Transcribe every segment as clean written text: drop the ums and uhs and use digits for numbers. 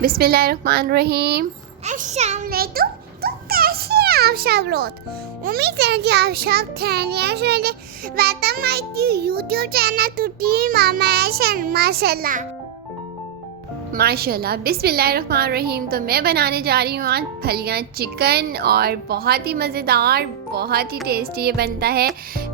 बिस्मिल्लाहिर्रहमानिर्रहीम। अस्सलाम वालेकुम। तो कैसे हैं आप सब लोग? उम्मीद है कि आप सब खैरियत से होंगे। Welcome my YouTube channel to team मामा एशन माशाल्लाह। माशाल्लाह बिस्मिल्लाहिर्रहमानिर्रहीम। तो मैं बनाने जा रही हूँ आज फलियाँ चिकन, और बहुत ही मज़ेदार, बहुत ही टेस्टी ये बनता है।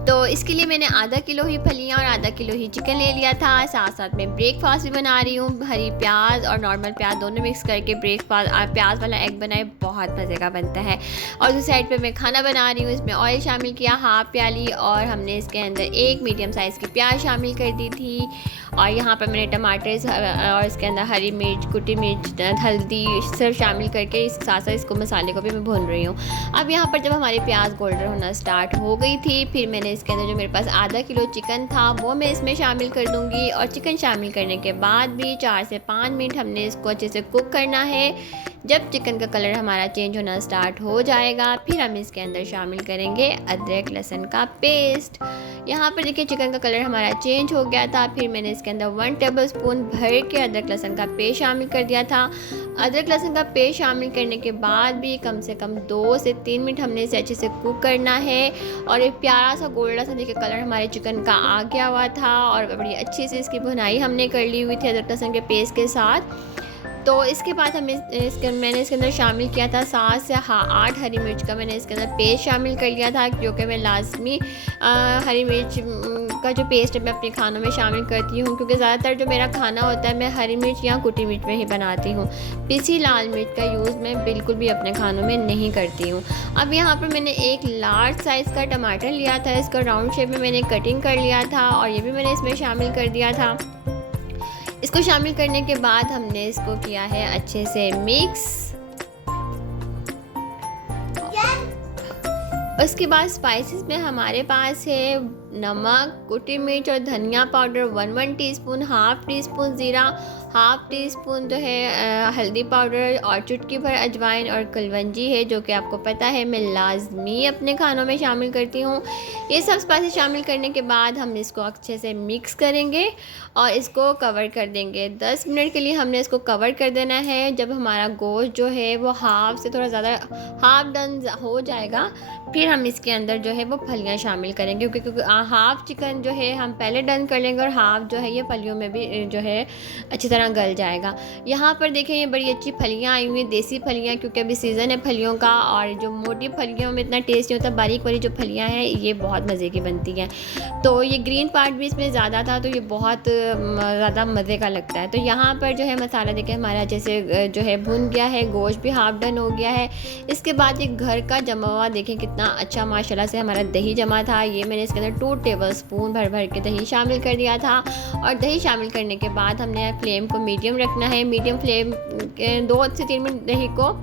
तो इसके लिए मैंने आधा किलो ही फलियाँ और आधा किलो ही चिकन ले लिया था। साथ साथ में ब्रेकफास्ट भी बना रही हूँ। हरी प्याज और नॉर्मल प्याज दोनों मिक्स करके ब्रेकफास्ट प्याज वाला एग बनाए, बहुत मज़े का बनता है। और दूसरी साइड पे मैं खाना बना रही हूँ। इसमें ऑयल शामिल किया हाफ प्याली, और हमने इसके अंदर एक मीडियम साइज़ की प्याज शामिल कर दी थी। और यहाँ पर मैंने टमाटर और इसके अंदर हरी मिर्च, कुटी मिर्च, हल्दी सब शामिल करके इस साथ साथ इसको मसाले को भी मैं भून रही हूँ। अब यहाँ पर जब हमारी प्याज गोल्डन होना स्टार्ट हो गई थी, फिर मैंने इसके अंदर जो मेरे पास आधा किलो चिकन था वो मैं इसमें शामिल कर दूँगी। और चिकन शामिल करने के बाद भी 4 से 5 मिनट हमने इसको अच्छे से कुक करना है। जब चिकन का कलर हमारा चेंज होना स्टार्ट हो जाएगा, फिर हम इसके अंदर शामिल करेंगे अदरक लहसुन का पेस्ट। यहाँ पर देखिए चिकन का कलर हमारा चेंज हो गया था। फिर मैंने इसके अंदर 1 टेबलस्पून भर के अदरक लहसुन का पेस्ट शामिल कर दिया था। अदरक लहसुन का पेस्ट शामिल करने के बाद भी कम से कम 2 से 3 मिनट हमने इसे अच्छे से कुक करना है। और एक प्यारा सा गोल्डन सा देखिए कलर हमारे चिकन का आ गया हुआ था, और बड़ी अच्छी से इसकी भुनाई हमने कर ली हुई थी अदरक लहसुन के पेस्ट के साथ। तो इसके बाद मैंने इसके अंदर शामिल किया था 7 से 8 हरी मिर्च का मैंने इसके अंदर पेस्ट शामिल कर लिया था, क्योंकि मैं लाजमी हरी मिर्च का जो पेस्ट है मैं अपने खानों में शामिल करती हूँ, क्योंकि ज़्यादातर जो मेरा खाना होता है मैं हरी मिर्च या कुटी मिर्च में ही बनाती हूँ। पिसी लाल मिर्च का यूज़ मैं बिल्कुल भी अपने खानों में नहीं करती हूँ। अब यहाँ पर मैंने एक लार्ज साइज़ का टमाटर लिया था, इसका राउंड शेप में मैंने कटिंग कर लिया था, और ये भी मैंने इसमें शामिल कर दिया था। इसको शामिल करने के बाद हमने इसको किया है अच्छे से मिक्स। उसके बाद स्पाइसेस में हमारे पास है नमक, कुटी मिर्च और धनिया powder 1 teaspoon, half tea spoon ज़ीरा, हाफ टी स्पून जो है हल्दी पाउडर, और चुटकी भर अजवाइन और कलवंजी है, जो कि आपको पता है मैं लाजमी अपने खानों में शामिल करती हूँ। ये सब स्पाइसेस शामिल करने के बाद हम इसको अच्छे से मिक्स करेंगे और इसको कवर कर देंगे। 10 मिनट के लिए हमने इसको कवर कर देना है। जब हमारा गोश्त जो है वो हाफ से थोड़ा ज़्यादा हाफ डन हो जाएगा, फिर हम इसके अंदर जो है वो फलियाँ शामिल करेंगे, क्योंकि हाफ चिकन जो है हम पहले डन कर लेंगे और हाफ जो है ये फलियों में भी जो है अच्छी तरह गल जाएगा। यहाँ पर देखें ये बड़ी अच्छी फलियाँ आई हुई हैं, देसी फलियाँ, क्योंकि अभी सीज़न है फलियों का। और जो मोटी फलियों में इतना टेस्ट नहीं होता, बारीक वाली जो फलियाँ हैं ये बहुत मज़े की बनती हैं। तो ये ग्रीन पार्ट भी इसमें ज़्यादा था, तो ये बहुत ज़्यादा मज़े का लगता है। तो यहाँ पर जो है मसाला देखें हमारा अच्छे से जो है भुन गया है, गोश्त भी हाफ डन हो गया है। इसके बाद एक घर का जमा हुआ देखें कितना अच्छा माशाल्लाह से हमारा दही जमा था। ये मैंने इसके अंदर 2 टेबलस्पून भर भर के दही शामिल कर दिया था। और दही शामिल करने के बाद हमने फ्लेम को मीडियम रखना है। मीडियम फ्लेम के 2 से 3 मिनट दही को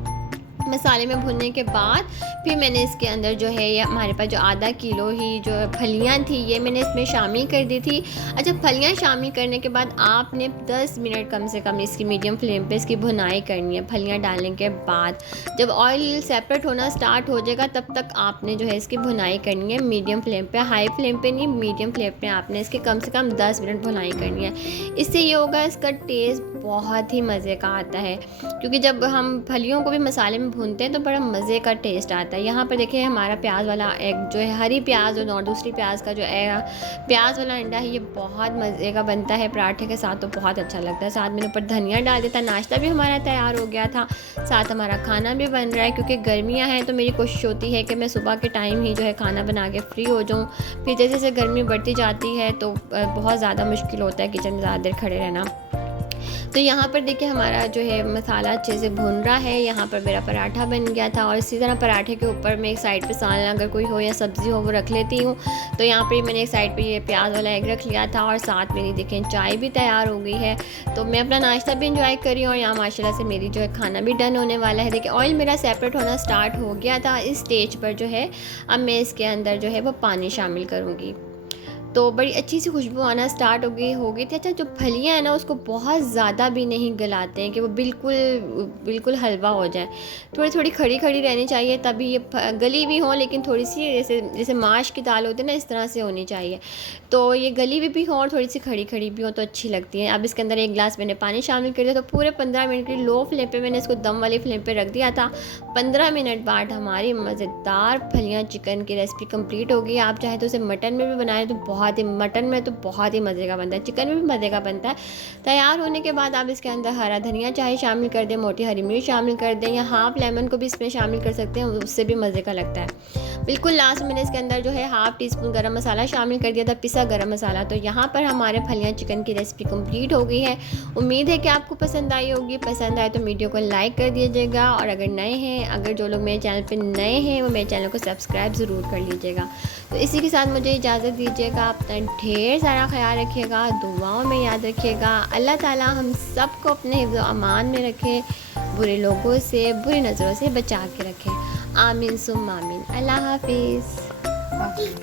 मसाले में भुनने के बाद फिर मैंने इसके अंदर जो है ये हमारे पास जो आधा किलो ही जो फलियाँ थी ये मैंने इसमें शामिल कर दी थी। अच्छा, फलियाँ शामिल करने के बाद आपने 10 मिनट कम से कम इसकी मीडियम फ्लेम पे इसकी भुनाई करनी है। फलियाँ डालने के बाद जब ऑयल सेपरेट होना स्टार्ट हो जाएगा तब तक आपने जो है इसकी भुनाई करनी है मीडियम फ्लेम पे, हाई फ्लेम पे नहीं, मीडियम फ्लेम पे आपने इसके कम से कम 10 मिनट भुनाई करनी है। इससे ये होगा इसका टेस्ट बहुत ही मज़े का आता है, क्योंकि जब हम फलियों को भी मसाले में भूनते हैं तो बड़ा मज़े का टेस्ट आता है। यहाँ पर देखिए हमारा प्याज वाला एग जो है, हरी प्याज और दूसरी प्याज का जो प्याज वाला अंडा है, ये बहुत मज़े का बनता है पराठे के साथ, तो बहुत अच्छा लगता है। साथ मैंने ऊपर धनिया डाल दिया था। नाश्ता भी हमारा तैयार हो गया था, साथ हमारा खाना भी बन रहा है। क्योंकि गर्मियाँ हैं तो मेरी कोशिश होती है कि मैं सुबह के टाइम ही जो है खाना बना के फ्री हो जाऊँ। फिर जैसे जैसे गर्मी बढ़ती जाती है तो बहुत ज़्यादा मुश्किल होता है किचन में ज़्यादा देर खड़े रहना। तो यहाँ पर देखिए हमारा जो है मसाला अच्छे से भुन रहा है। यहाँ पर मेरा पराठा बन गया था, और इसी तरह पराठे के ऊपर मैं एक साइड पे सालन अगर कोई हो या सब्ज़ी हो वो रख लेती हूँ। तो यहाँ पर मैंने एक साइड पे ये प्याज वाला एग रख लिया था, और साथ मेरी देखें चाय भी तैयार हो गई है। तो मैं अपना नाश्ता भी इंजॉय कर रही हूँ, और यहाँ माशाल्लाह से मेरी जो है खाना भी डन होने वाला है। देखिए ऑयल मेरा सेपरेट होना स्टार्ट हो गया था। इस स्टेज पर जो है अब मैं इसके अंदर जो है वो पानी शामिल करूँगी। तो बड़ी अच्छी सी खुशबू आना स्टार्ट हो गई थी। अच्छा, जो फलियाँ हैं ना उसको बहुत ज़्यादा भी नहीं गलाते हैं कि वो बिल्कुल हलवा हो जाए। थोड़ी थोड़ी खड़ी खड़ी रहनी चाहिए, तभी ये गली भी हों, लेकिन थोड़ी सी जैसे जैसे माश की दाल होती है ना, इस तरह से होनी चाहिए। तो ये गली भी हों और थोड़ी सी खड़ी खड़ी भी हो तो अच्छी लगती है। अब इसके अंदर 1 गिलास मैंने पानी शामिल कर दिया। तो पूरे 15 मिनट के लिए लो फ्लेम पे मैंने इसको दम वाली फ्लेम पे रख दिया था। 15 मिनट बाद हमारी मज़ेदार फलियाँ चिकन की रेसिपी कंप्लीट हो गई। आप चाहे तो उसे मटन में भी बनाएं तो मटन में तो बहुत ही मज़े का बनता है, चिकन में भी मज़े का बनता है। तैयार होने के बाद आप इसके अंदर हरा धनिया चाहे शामिल कर दें, मोटी हरी मिर्च शामिल कर दें, या हाफ लेमन को भी इसमें शामिल कर सकते हैं, उससे भी मज़े का लगता है। बिल्कुल लास्ट में मैंने इसके अंदर जो है हाफ़ टी स्पून गरम मसाला शामिल कर दिया था, पिसा गरम मसाला। तो यहाँ पर हमारे फलियाँ चिकन की रेसिपी कंप्लीट हो गई है। उम्मीद है कि आपको पसंद आई होगी। पसंद आए तो वीडियो को लाइक कर दीजिएगा, और अगर जो लोग मेरे चैनल पे नए हैं वो मेरे चैनल को सब्सक्राइब ज़रूर कर लीजिएगा। तो इसी के साथ मुझे इजाज़त दीजिएगा। अपना ढेर सारा ख्याल रखिएगा, दुआओं में याद रखिएगा। अल्लाह ताला हम सबको अपने हिफ्ज़ व अमान में रखे, बुरे लोगों से, बुरी नज़रों से बचा के रखे। आमीन सुम्मा आमीन। अल्लाह हाफिज़।